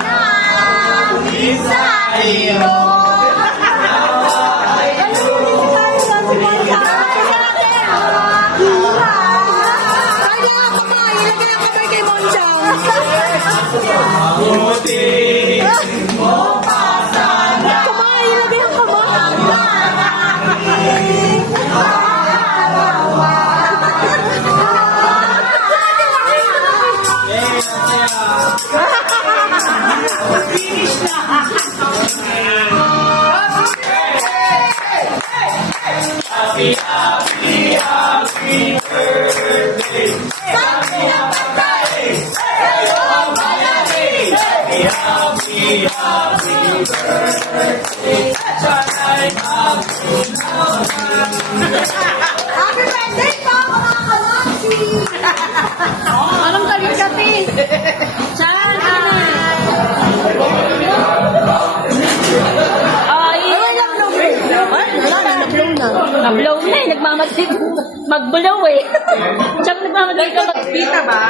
namin sa iyo. Happy birthday! Sabi ng patay! Sa'yo ang malaki! Happy birthday! Sana'y happy naman! Happy birthday po mga kamasi! Anong gabi-gabi? Nag-blow na eh, nagmamasid. Mag-blow eh. Siyang nagmamasid ka Pita ba?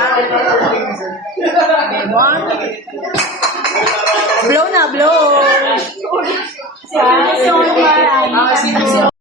Blow na, blow!